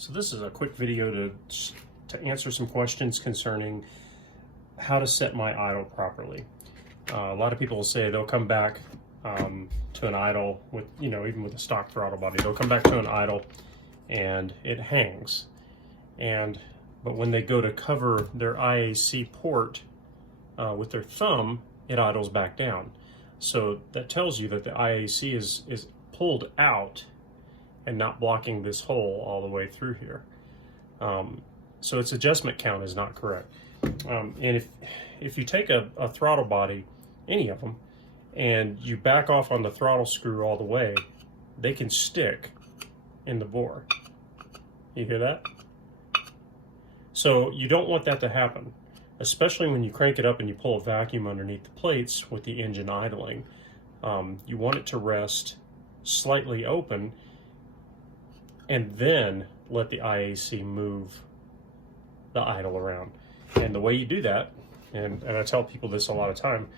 So this is a quick video to answer some questions concerning how to set my idle properly. A lot of people will say they'll come back to an idle with, even with a stock throttle body, they'll come back to an idle and it hangs. But when they go to cover their IAC port with their thumb, it idles back down. So that tells you that the IAC is pulled out and not blocking this hole all the way through here. So its adjustment count is not correct. And if you take a throttle body, any of them, and you back off on the throttle screw all the way, they can stick in the bore. You hear that? So you don't want that to happen, especially when you crank it up and you pull a vacuum underneath the plates with the engine idling. You want it to rest slightly open and then let the IAC move the idle around. And the way you do that, and I tell people this a lot of time,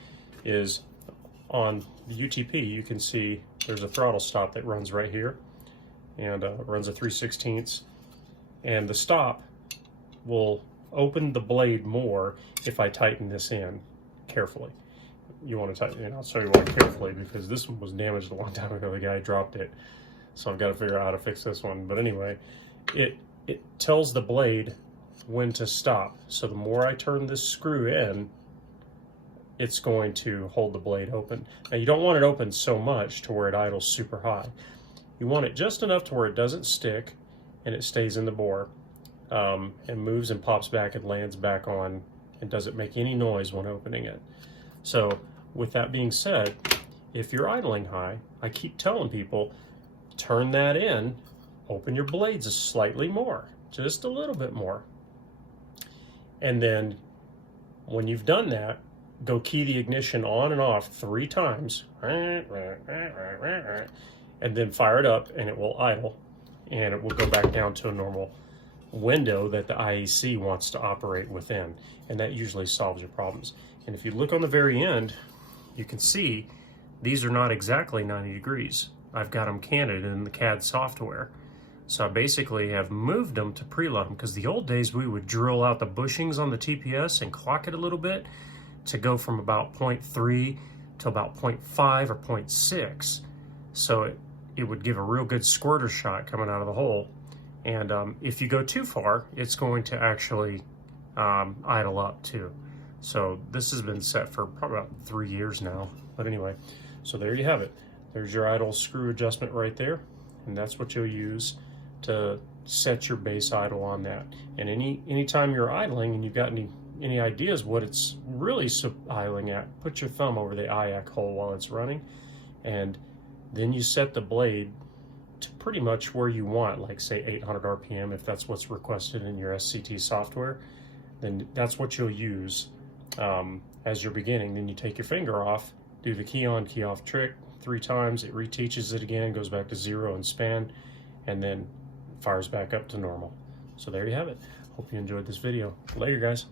is on the UTP you can see there's a throttle stop that runs right here and runs a 3/16, and the stop will open the blade more if I tighten this in carefully. You want to tighten it, I'll show you why carefully, because this one was damaged a long time ago. The guy dropped it, so I've got to figure out how to fix this one. But anyway, it tells the blade when to stop. So the more I turn this screw in, it's going to hold the blade open. Now you don't want it open so much to where it idles super high. You want it just enough to where it doesn't stick and it stays in the bore and moves and pops back and lands back on and doesn't make any noise when opening it. So with that being said, if you're idling high, I keep telling people, turn that in, open your blades slightly more, just a little bit more. And then when you've done that, go key the ignition on and off 3 times, and then fire it up and it will idle, and it will go back down to a normal window that the IAC wants to operate within. And that usually solves your problems. And if you look on the very end, you can see these are not exactly 90 degrees. I've got them canted in the CAD software. So I basically have moved them to preload them, because the old days we would drill out the bushings on the TPS and clock it a little bit to go from about 0.3 to about 0.5 or 0.6. So it would give a real good squirter shot coming out of the hole. And if you go too far, it's going to actually idle up too. So this has been set for probably about 3 years now. But anyway, so there you have it. There's your idle screw adjustment right there. And that's what you'll use to set your base idle on that. And anytime you're idling and you've got any ideas what it's really idling at, put your thumb over the IAC hole while it's running, and then you set the blade to pretty much where you want, like say 800 RPM if that's what's requested in your SCT software. Then that's what you'll use as your beginning. Then you take your finger off, do the key on, key off trick 3 times, it reteaches it again, goes back to 0 and span, and then fires back up to normal. So there you have it. Hope you enjoyed this video. Later, guys.